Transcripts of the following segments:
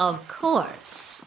Of course.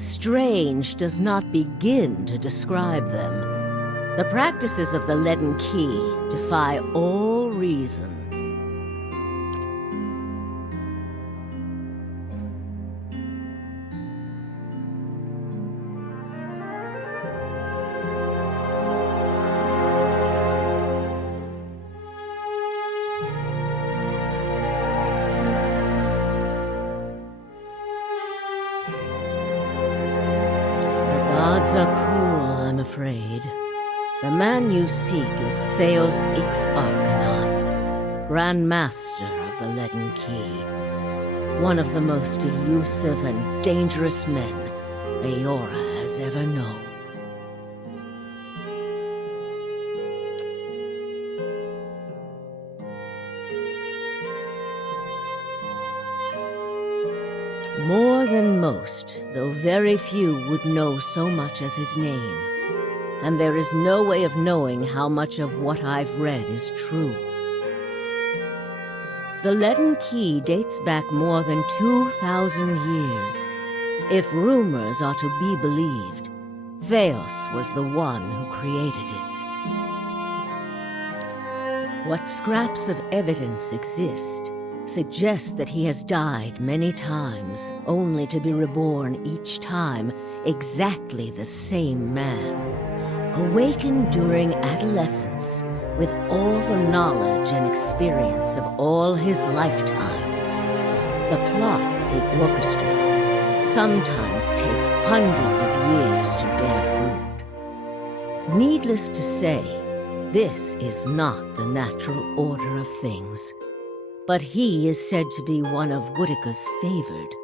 Strange does not begin to describe them. The practices of the Leaden Key defy all reason. Are cruel, I'm afraid. The man you seek is Theos Ix Arcanon, Grand Master of the Leaden Key. One of the most elusive and dangerous men Eora has ever known. More than most, though very few would know so much as his name. And there is no way of knowing how much of what I've read is true. The Leaden Key dates back more than 2,000 years. If rumors are to be believed, Theos was the one who created it. What scraps of evidence exist suggests that he has died many times, only to be reborn each time exactly the same man. Awakened during adolescence with all the knowledge and experience of all his lifetimes. The plots he orchestrates sometimes take hundreds of years to bear fruit. Needless to say, this is not the natural order of things. But he is said to be one of Woodica's favored,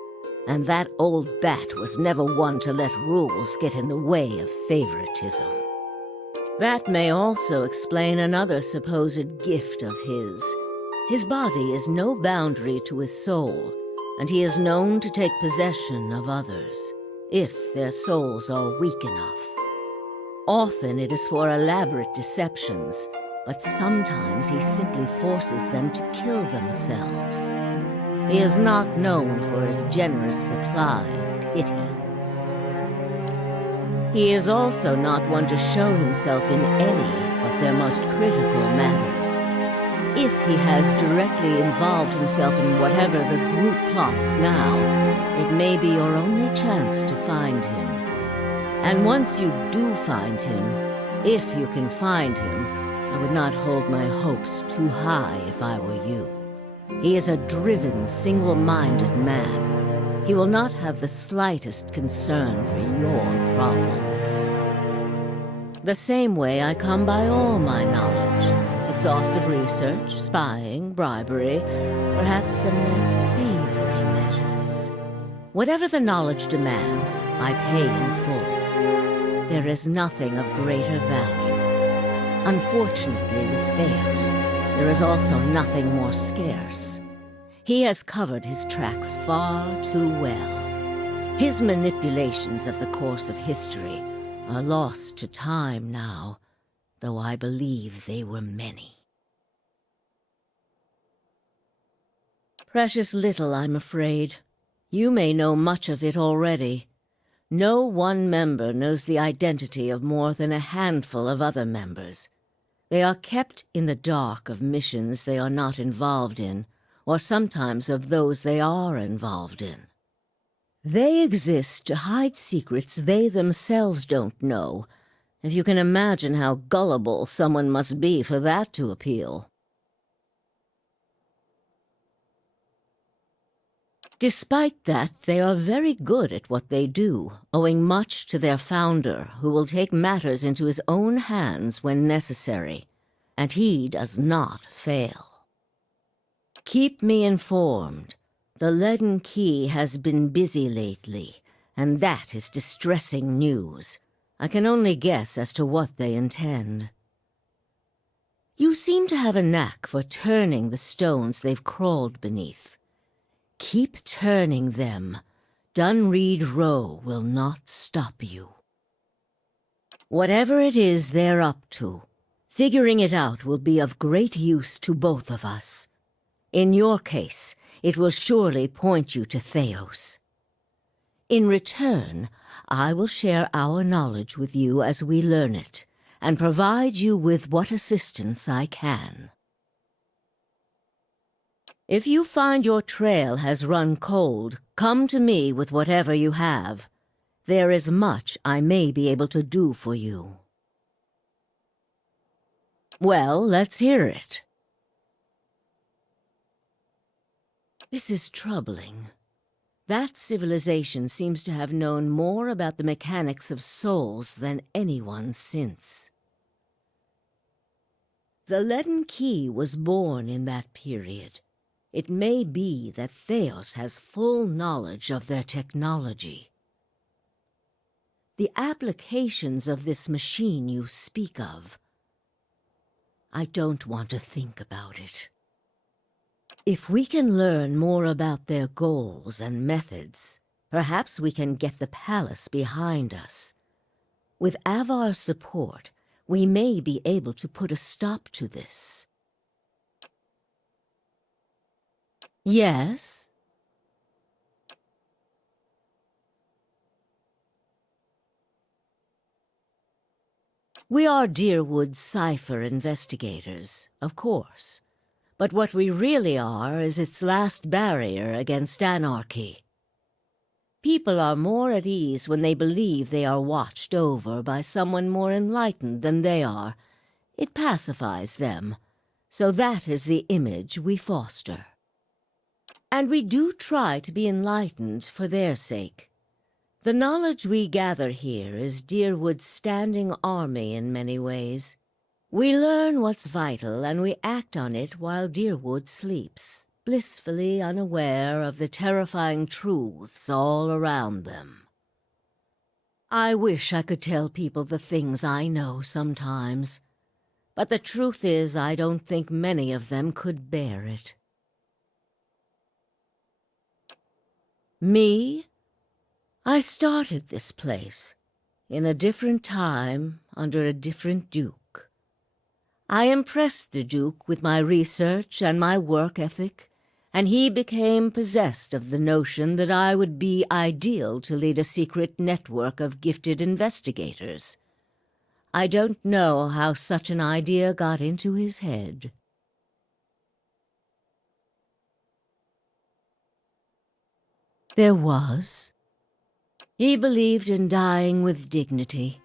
and that old bat was never one to let rules get in the way of favoritism. That may also explain another supposed gift of his. His body is no boundary to his soul, and he is known to take possession of others, if their souls are weak enough. Often it is for elaborate deceptions, but sometimes he simply forces them to kill themselves. He is not known for his generous supply of pity. He is also not one to show himself in any but their most critical matters. If he has directly involved himself in whatever the group plots now, it may be your only chance to find him. And once you do find him, if you can find him, I would not hold my hopes too high if I were you. He is a driven, single-minded man. He will not have the slightest concern for your problems. The same way I come by all my knowledge. Exhaustive research, spying, bribery, perhaps some less savory measures. Whatever the knowledge demands, I pay in full. There is nothing of greater value. Unfortunately, with Theos, there is also nothing more scarce. He has covered his tracks far too well. His manipulations of the course of history are lost to time now, though I believe they were many. Precious little, I'm afraid. You may know much of it already. No one member knows the identity of more than a handful of other members. They are kept in the dark of missions they are not involved in, or sometimes of those they are involved in. They exist to hide secrets they themselves don't know, if you can imagine how gullible someone must be for that to appeal. Despite that, they are very good at what they do, owing much to their founder, who will take matters into his own hands when necessary, and he does not fail. Keep me informed. The Leaden Key has been busy lately, and that is distressing news. I can only guess as to what they intend. You seem to have a knack for turning the stones they've crawled beneath. Keep turning them. Dunreed Row will not stop you. Whatever it is they're up to, figuring it out will be of great use to both of us. In your case, it will surely point you to Theos. In return, I will share our knowledge with you as we learn it, and provide you with what assistance I can. If you find your trail has run cold, come to me with whatever you have. There is much I may be able to do for you. Well, let's hear it. This is troubling. That civilization seems to have known more about the mechanics of souls than anyone since. The Leaden Key was born in that period. It may be that Theos has full knowledge of their technology. The applications of this machine you speak of, I don't want to think about it. If we can learn more about their goals and methods, perhaps we can get the palace behind us. With Avar's support, we may be able to put a stop to this. Yes? We are Deerwood's Cipher investigators, of course. But what we really are is its last barrier against anarchy. People are more at ease when they believe they are watched over by someone more enlightened than they are. It pacifies them. So that is the image we foster. And we do try to be enlightened for their sake. The knowledge we gather here is Deerwood's standing army in many ways. We learn what's vital and we act on it while Deerwood sleeps, blissfully unaware of the terrifying truths all around them. I wish I could tell people the things I know sometimes, but the truth is I don't think many of them could bear it. Me? I started this place, in a different time, under a different duke. I impressed the Duke with my research and my work ethic, and he became possessed of the notion that I would be ideal to lead a secret network of gifted investigators. I don't know how such an idea got into his head. There was. He believed in dying with dignity.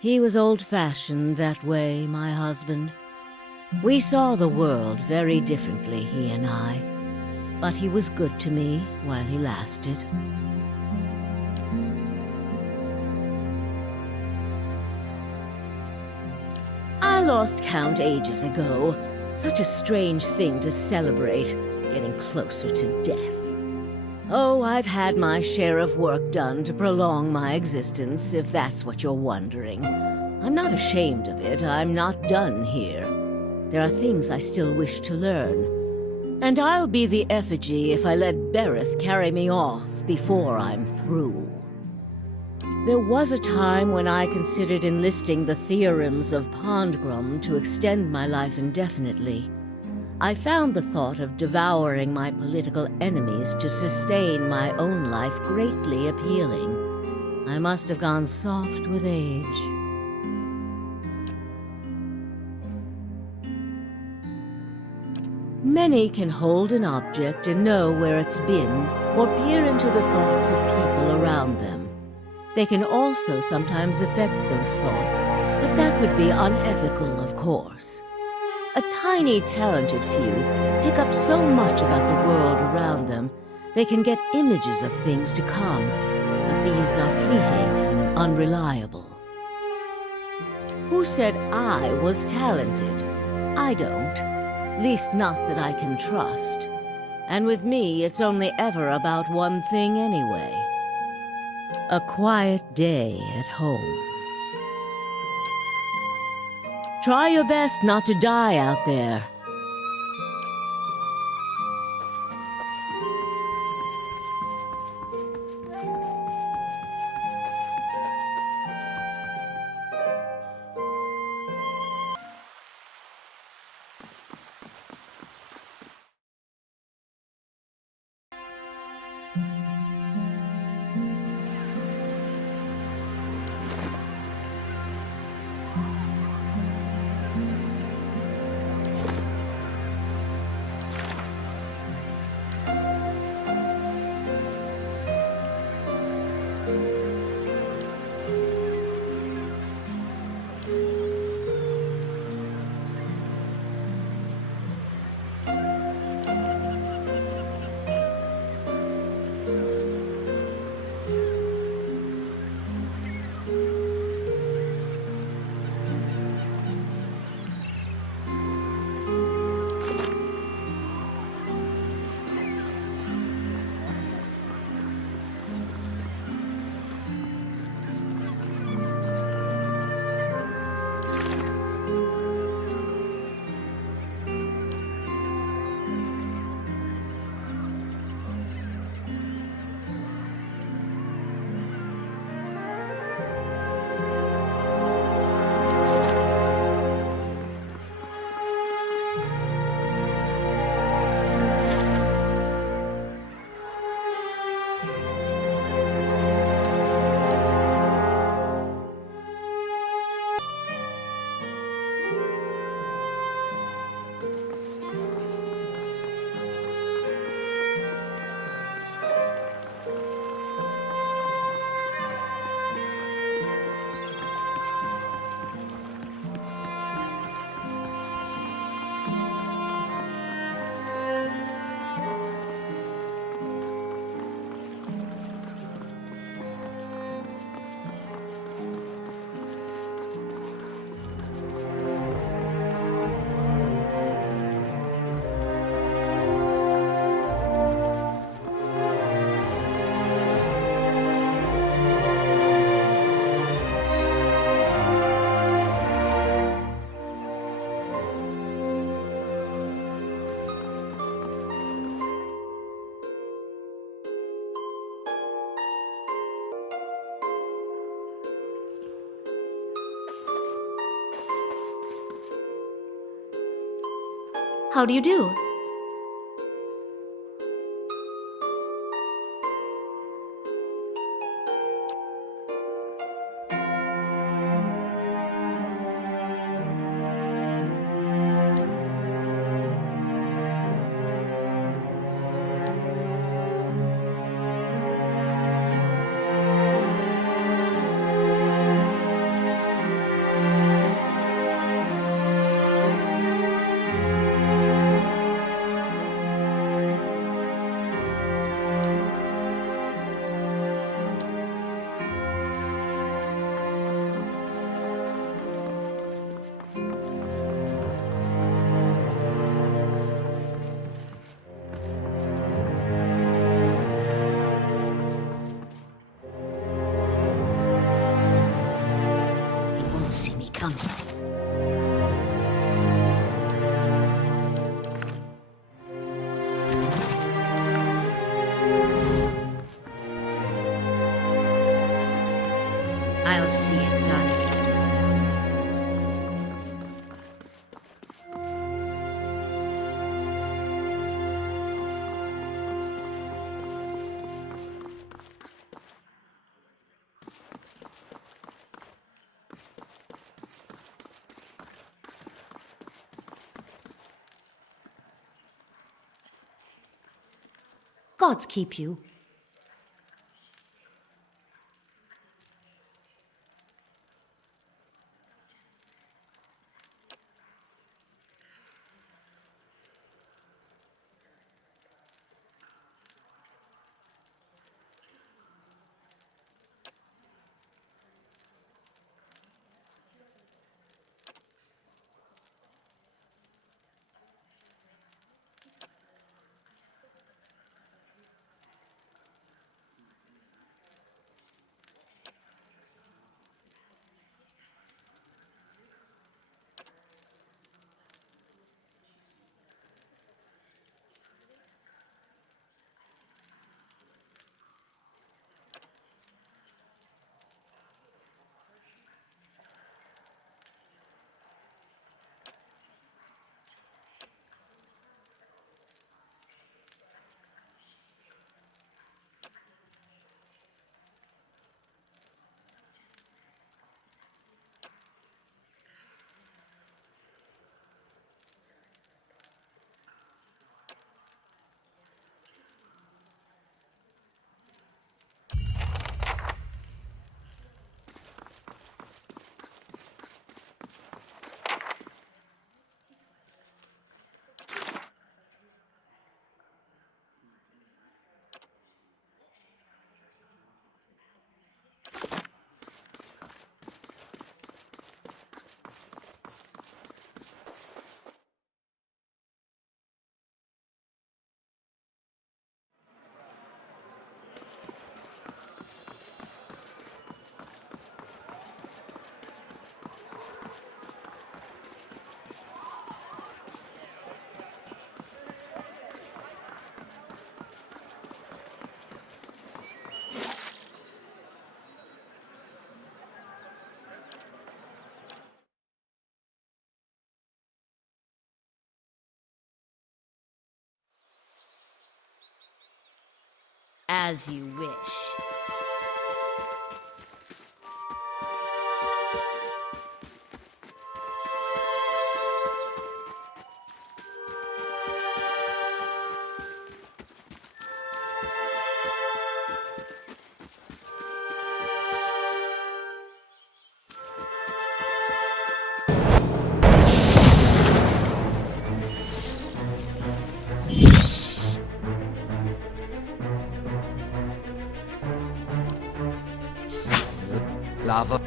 He was old-fashioned that way, my husband. We saw the world very differently, he and I. But he was good to me while he lasted. I lost count ages ago. Such a strange thing to celebrate, getting closer to death. Oh, I've had my share of work done to prolong my existence, if that's what you're wondering. I'm not ashamed of it. I'm not done here. There are things I still wish to learn. And I'll be the effigy if I let Bereth carry me off before I'm through. There was a time when I considered enlisting the theorems of Pondgrum to extend my life indefinitely. I found the thought of devouring my political enemies to sustain my own life greatly appealing. I must have gone soft with age. Many can hold an object and know where it's been, or peer into the thoughts of people around them. They can also sometimes affect those thoughts, but that would be unethical, of course. A tiny, talented few pick up so much about the world around them, they can get images of things to come, but these are fleeting and unreliable. Who said I was talented? I don't. Least not that I can trust. And with me, it's only ever about one thing anyway. A quiet day at home. Try your best not to die out there. How do you do? See me coming. I'll see it done. Gods keep you. As you wish. Lava.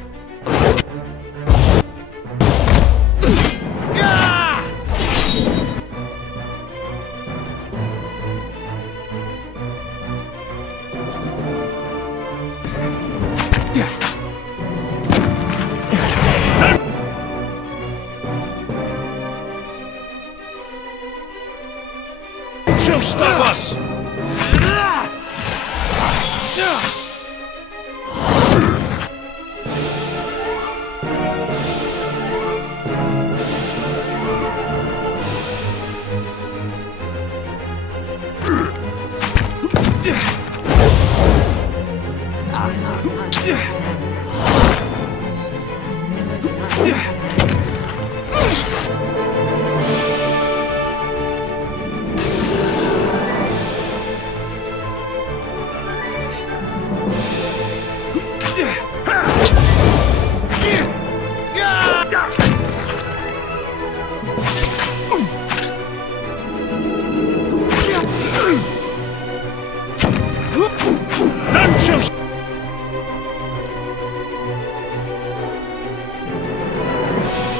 She'll stop us!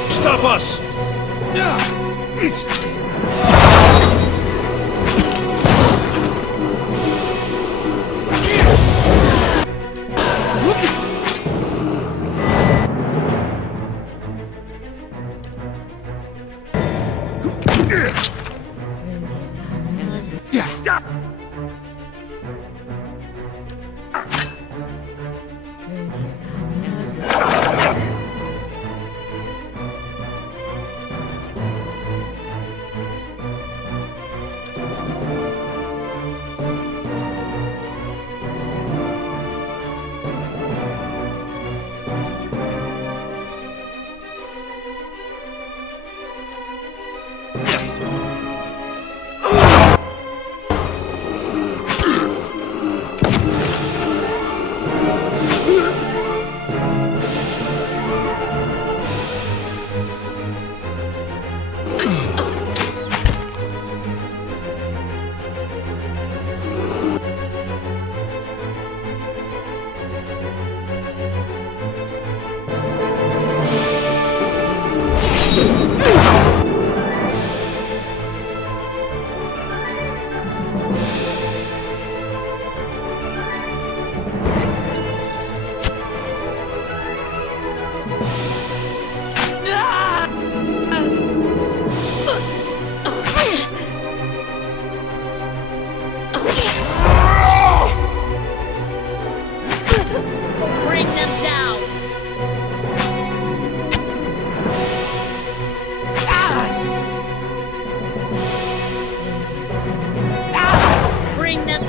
Stop us! Bring them down! Bring them...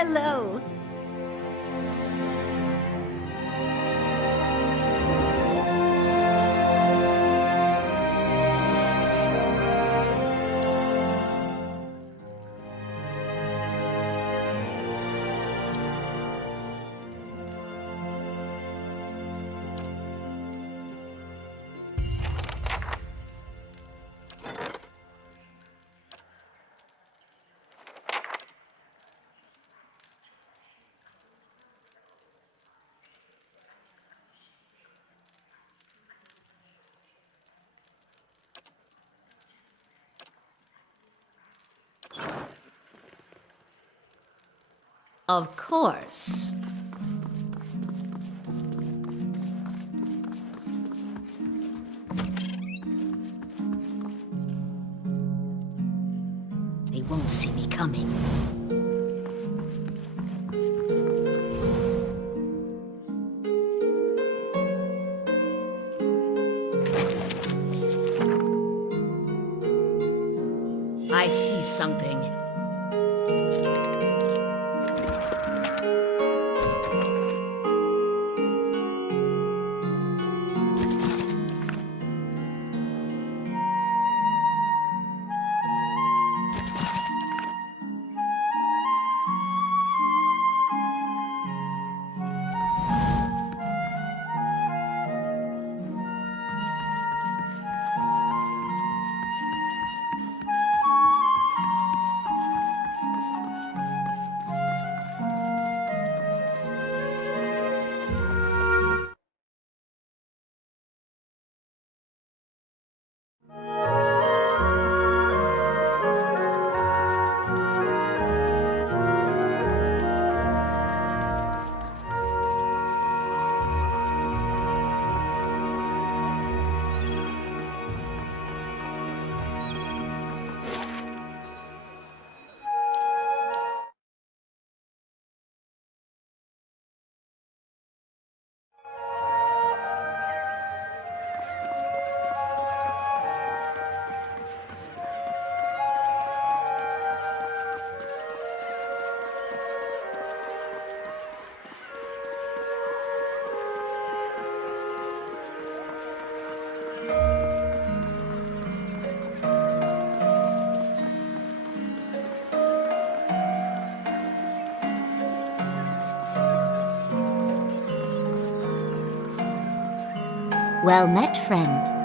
Hello. Of course. They won't see me coming. see something. Well met, friend.